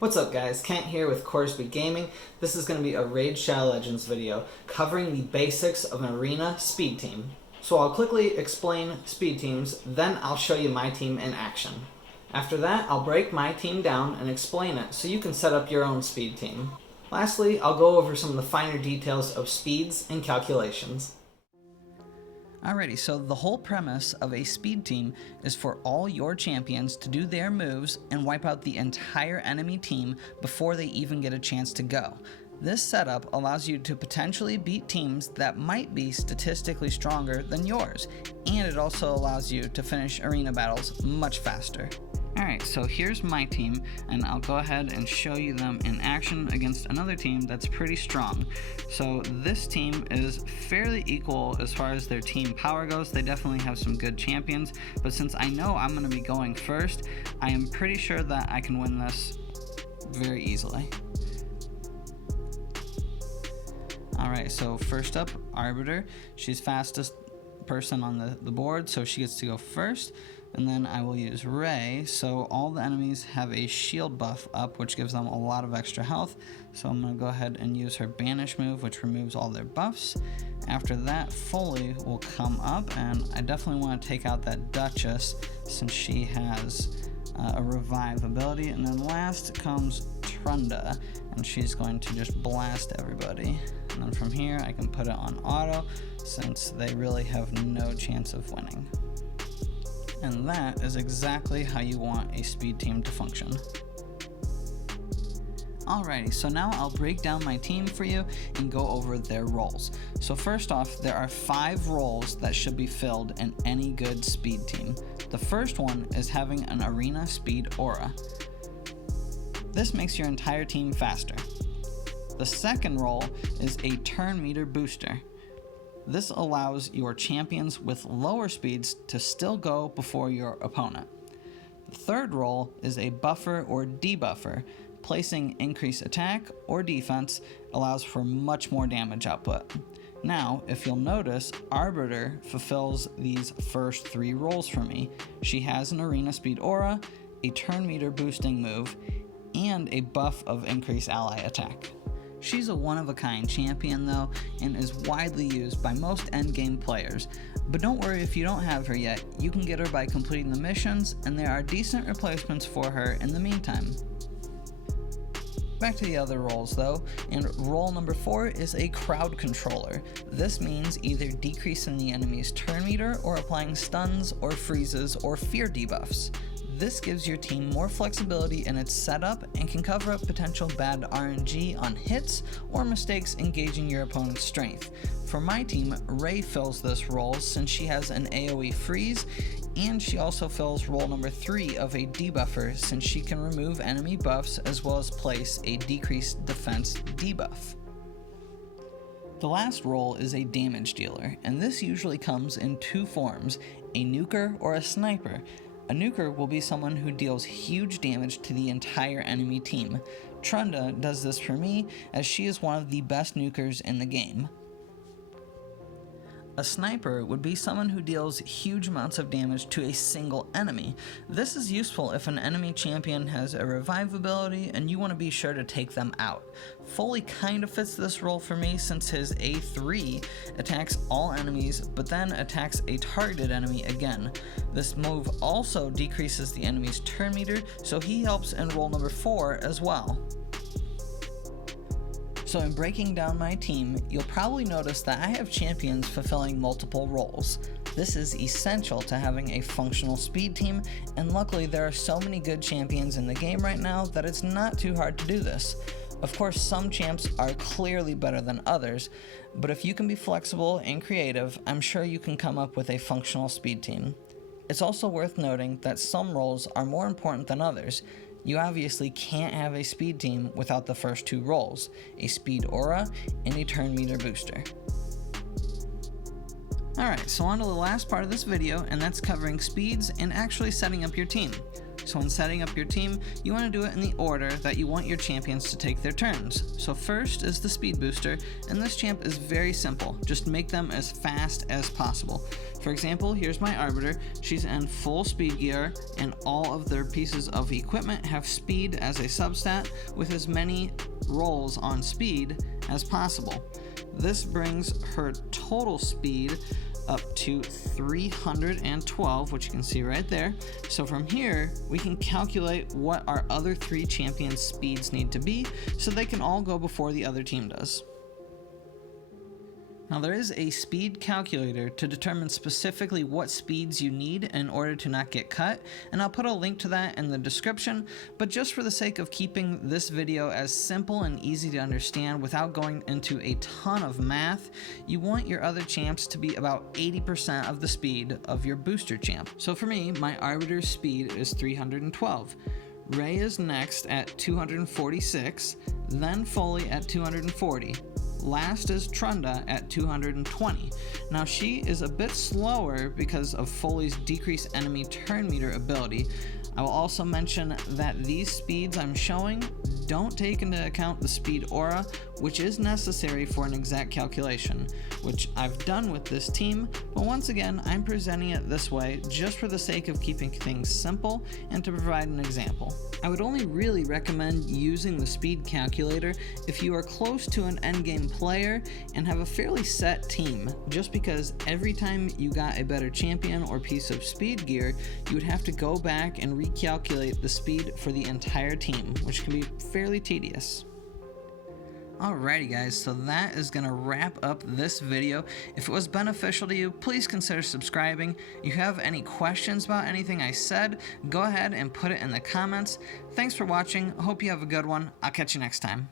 What's up guys, Kent here with Coresby Gaming. This is going to be a Raid Shadow Legends video covering the basics of an arena speed team. So I'll quickly explain speed teams, then I'll show you my team in action. After that, I'll break my team down and explain it so you can set up your own speed team. Lastly, I'll go over some of the finer details of speeds and calculations. Alrighty, so the whole premise of a speed team is for all your champions to do their moves and wipe out the entire enemy team before they even get a chance to go. This setup allows you to potentially beat teams that might be statistically stronger than yours, and it also allows you to finish arena battles much faster. Alright, so here's my team, and I'll go ahead and show you them in action against another team that's pretty strong. So this team is fairly equal as far as their team power goes. They definitely have some good champions, but since I know I'm going to be going first, I am pretty sure that I can win this very easily. Alright, so first up, Arbiter. She's fastest person on the board, so she gets to go first. And then I will use Ray, so all the enemies have a shield buff up, which gives them a lot of extra health. So I'm going to go ahead and use her Banish move, which removes all their buffs. After that, Foley will come up, and I definitely want to take out that Duchess since she has a revive ability. And then last comes Trunda, and she's going to just blast everybody. And then from here, I can put it on auto since they really have no chance of winning. And that is exactly how you want a speed team to function. Alrighty, so now I'll break down my team for you and go over their roles. So first off, there are 5 roles that should be filled in any good speed team. The first one is having an arena speed aura. This makes your entire team faster. The second role is a turn meter booster. This allows your champions with lower speeds to still go before your opponent. The third role is a buffer or debuffer. Placing increased attack or defense allows for much more damage output. Now, if you'll notice, Arbiter fulfills these first 3 roles for me. She has an arena speed aura, a turn meter boosting move, and a buff of increased ally attack. She's a one-of-a-kind champion though, and is widely used by most endgame players, but don't worry if you don't have her yet, you can get her by completing the missions, and there are decent replacements for her in the meantime. Back to the other roles though, and role number 4 is a crowd controller. This means either decreasing the enemy's turn meter or applying stuns or freezes or fear debuffs. This gives your team more flexibility in its setup and can cover up potential bad RNG on hits or mistakes engaging your opponent's strength. For my team, Ray fills this role since she has an AoE freeze, and she also fills role number 3 of a debuffer since she can remove enemy buffs as well as place a decreased defense debuff. The last role is a damage dealer, and this usually comes in 2 forms, a nuker or a sniper. A nuker will be someone who deals huge damage to the entire enemy team. Trunda does this for me as she is one of the best nukers in the game. A sniper would be someone who deals huge amounts of damage to a single enemy. This is useful if an enemy champion has a revive ability and you want to be sure to take them out. Foley kind of fits this role for me since his A3 attacks all enemies but then attacks a targeted enemy again. This move also decreases the enemy's turn meter, so he helps in role number 4 as well. So in breaking down my team, you'll probably notice that I have champions fulfilling multiple roles. This is essential to having a functional speed team, and luckily there are so many good champions in the game right now that it's not too hard to do this. Of course, some champs are clearly better than others, but if you can be flexible and creative, I'm sure you can come up with a functional speed team. It's also worth noting that some roles are more important than others. You obviously can't have a speed team without the first 2 roles, a speed aura and a turn meter booster. Alright, so on to the last part of this video, and that's covering speeds and actually setting up your team. So when setting up your team, you want to do it in the order that you want your champions to take their turns. So first is the speed booster, and this champ is very simple. Just make them as fast as possible. For example, here's my Arbiter. She's in full speed gear, and all of their pieces of equipment have speed as a substat with as many rolls on speed as possible. This brings her total speed up to 312, which you can see right there. So from here, we can calculate what our other 3 champions' speeds need to be so they can all go before the other team does. Now there is a speed calculator to determine specifically what speeds you need in order to not get cut, and I'll put a link to that in the description, but just for the sake of keeping this video as simple and easy to understand without going into a ton of math, you want your other champs to be about 80% of the speed of your booster champ. So for me, my Arbiter's speed is 312. Rey is next at 246, then Foley at 240. Last is Trunda at 220. Now she is a bit slower because of Foley's decreased enemy turn meter ability. I will also mention that these speeds I'm showing don't take into account the speed aura, which is necessary for an exact calculation, which I've done with this team, but once again, I'm presenting it this way just for the sake of keeping things simple and to provide an example. I would only really recommend using the speed calculator if you are close to an endgame player and have a fairly set team, just because every time you got a better champion or piece of speed gear, you would have to go back and recalculate the speed for the entire team, which can be fairly tedious. Alrighty guys, so that is going to wrap up this video. If it was beneficial to you, please consider subscribing. If you have any questions about anything I said, go ahead and put it in the comments. Thanks for watching. Hope you have a good one. I'll catch you next time.